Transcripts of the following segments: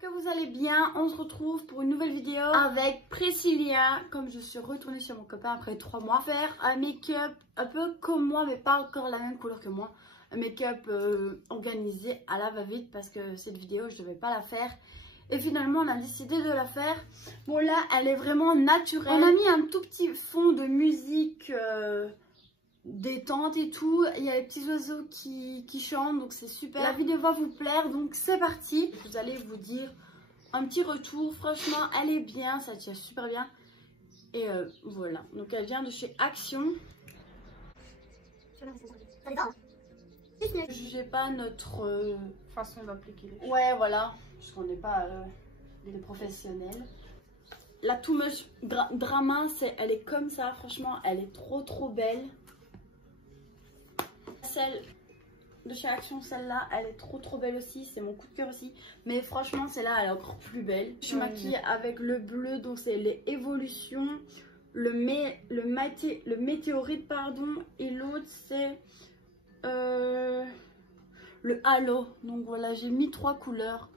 que vous allez bien. On se retrouve pour une nouvelle vidéo avec Priscilla. Comme je suis retournée chez mon copain après 3 mois, faire un make-up un peu comme moi, mais pas encore la même couleur que moi. Un make-up organisé à la va-vite parce que cette vidéo, je devais pas la faire. Et finalement, on a décidé de la faire. Bon, là, elle est vraiment naturelle. On a mis un tout petit fond de musique détente et tout. Il y a les petits oiseaux qui chantent, donc c'est super. La vidéo va vous plaire, donc c'est parti. Vous allez vous dire un petit retour. Franchement, elle est bien, ça tient super bien. Et voilà, donc elle vient de chez Action. Ne jugez pas notre façon d'appliquer les choses. Ouais, voilà, parce qu'on n'est pas des professionnels. La Too Much Drama, elle est comme ça, franchement, elle est trop belle. Celle de chez Action, celle-là, elle est trop belle aussi, c'est mon coup de cœur aussi. Mais franchement, celle-là, elle est encore plus belle. Je suis maquillée avec le bleu, donc c'est les évolutions, le météorite, pardon, et l'autre c'est le halo. Donc voilà, j'ai mis 3 couleurs.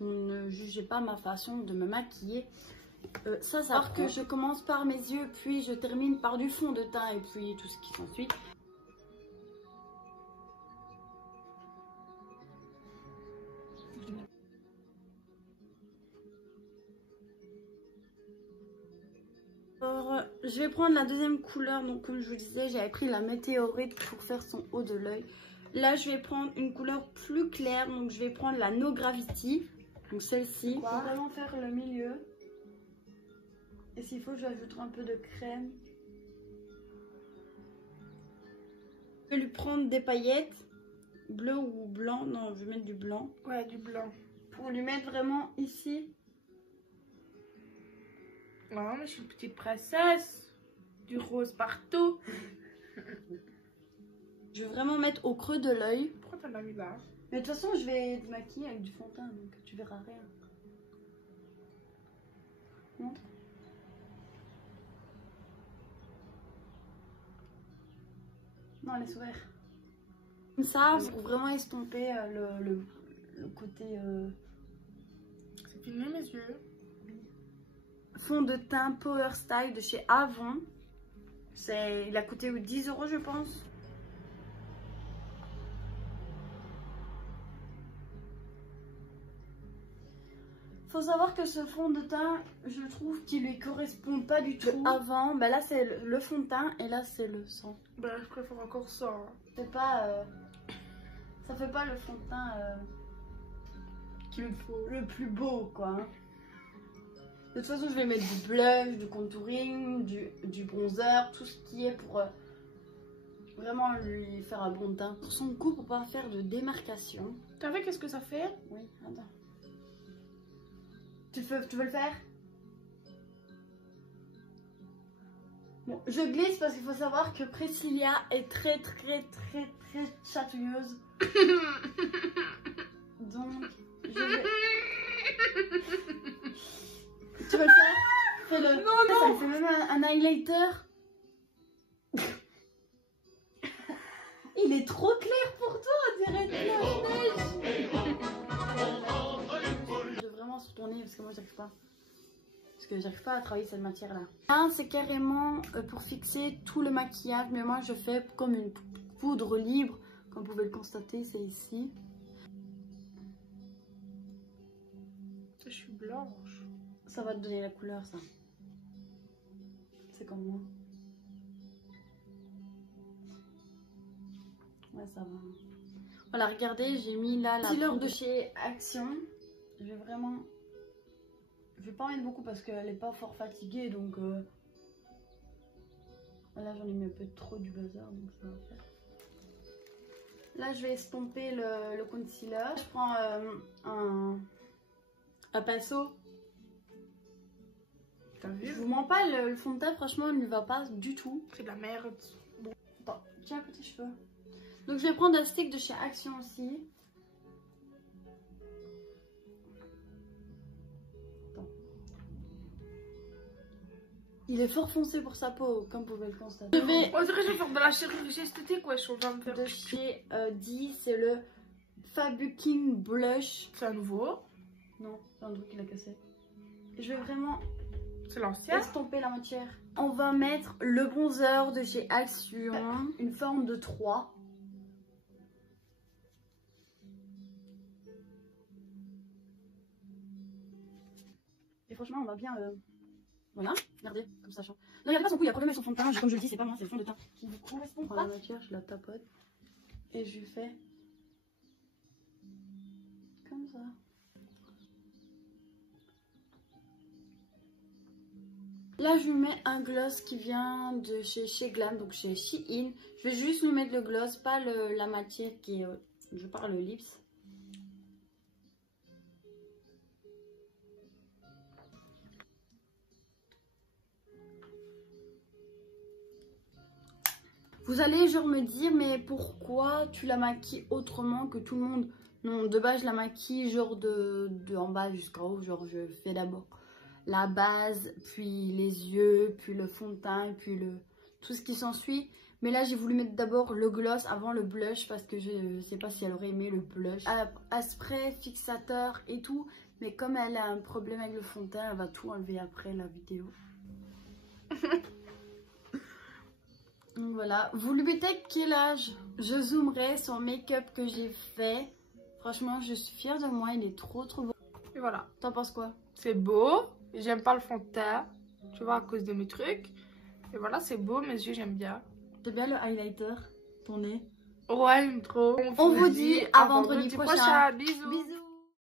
Ne jugez pas ma façon de me maquiller. Ça veut que je commence par mes yeux, puis je termine par du fond de teint et puis tout ce qui s'ensuit. Alors, je vais prendre la deuxième couleur. Donc comme je vous disais, j'avais pris la météorite pour faire son haut de l'œil. Là, je vais prendre une couleur plus claire. Donc je vais prendre la No Gravity. Donc celle-ci. Je vais vraiment faire le milieu. Et s'il faut, j'ajouterai un peu de crème. Je vais lui prendre des paillettes. Bleu ou blanc. Non, je vais mettre du blanc. Ouais, du blanc. Pour lui mettre vraiment ici. Non, mais je suis une petite princesse. Du rose partout. Je vais vraiment mettre au creux de l'œil. Pourquoi t'en as mis là? Mais de toute façon, je vais te maquiller avec du fond de teint, donc tu verras rien. Montre. Non, laisse ouvert. Comme ça, pour vraiment estomper le côté... C'est filmé mes yeux. Fond de teint Power Style de chez Avon. Il a coûté 10 € je pense. Faut savoir que ce fond de teint, je trouve qu'il lui correspond pas du tout. Avant, bah là c'est le fond de teint et là c'est le sang. Bah je préfère encore ça. Hein. C'est pas, ça fait pas le fond de teint Qu'il me faut. Le plus beau quoi. Hein. De toute façon, je vais mettre du blush, du contouring, du bronzer, tout ce qui est pour vraiment lui faire un bon teint. Pour son cou, pour pas faire de démarcation. T'as vu qu'est-ce que ça fait? Oui, attends. Tu veux le faire? Bon, je glisse parce qu'il faut savoir que Priscilla est très chatouilleuse. Donc, je vais... Tu veux le faire? Fais-le. Non. Ça me fait même un highlighter. Il est trop clair pour toi, on dirait de la neige. Je vais vraiment se tourner parce que moi j'arrive pas. Parce que j'arrive pas à travailler cette matière là. Là c'est carrément pour fixer tout le maquillage. Mais moi je fais comme une poudre libre. Comme vous pouvez le constater, c'est ici. Je suis blanche. Ça va te donner la couleur ça. C'est comme moi. Ouais, ça va. Voilà, regardez, j'ai mis là la couleur de chez Action. Je vais vraiment... Je vais pas en mettre beaucoup parce qu'elle est pas fort fatiguée, donc... Là, j'en ai mis un peu trop du bazar, donc ça va faire. Là, je vais estomper le concealer. Je prends un pinceau. T'as vu? Je vous mens pas, le fond de teint, franchement, il ne va pas du tout. C'est de la merde. Bon, attends, tiens, petit cheveu. Donc, je vais prendre un stick de chez Action aussi. Attends. Il est fort foncé pour sa peau, comme vous pouvez le constater. On dirait que je vais faire de la chirurgie esthétique, ouais, je vais me faire. De chez D, c'est le Fabuking Blush. C'est à nouveau. Non, c'est un truc qu'il a cassé. Et je vais vraiment C'est l'ancien. estomper la matière. On va mettre le bronzer de chez Action, une forme de 3. Et franchement, on va bien... Voilà, regardez, comme ça change. Ne regardez pas son cou, il y a problème avec son fond de teint. Comme je le dis, c'est pas moi, c'est le fond de teint qui ne correspond pas. La matière, je la tapote. Et je lui fais... comme ça. Là, je lui mets un gloss qui vient de chez Glam, donc chez Shein. Je vais juste lui mettre le gloss, pas la matière qui est... je parle le lips. Vous allez genre me dire, mais pourquoi tu la maquilles autrement que tout le monde? Non, de base, je la maquille genre de en bas jusqu'en haut. Genre, je fais d'abord la base, puis les yeux, puis le fond de teint, puis tout ce qui s'ensuit. Mais là, j'ai voulu mettre d'abord le gloss avant le blush parce que je sais pas si elle aurait aimé le blush. Spray, fixateur et tout. Mais comme elle a un problème avec le fond de teint, elle va tout enlever après la vidéo. Donc voilà. Vous lui mettez quel âge? Je zoomerai son make-up que j'ai fait. Franchement, je suis fière de moi. Il est trop beau. Et voilà. T'en penses quoi? C'est beau. J'aime pas le fond de teint. Tu vois, à cause de mes trucs. Et voilà, c'est beau. Mes yeux, j'aime bien. J'aime bien le highlighter. Ton nez. Ouais, j'aime trop. On vous dit à vendredi prochain. Bisous. Bisous.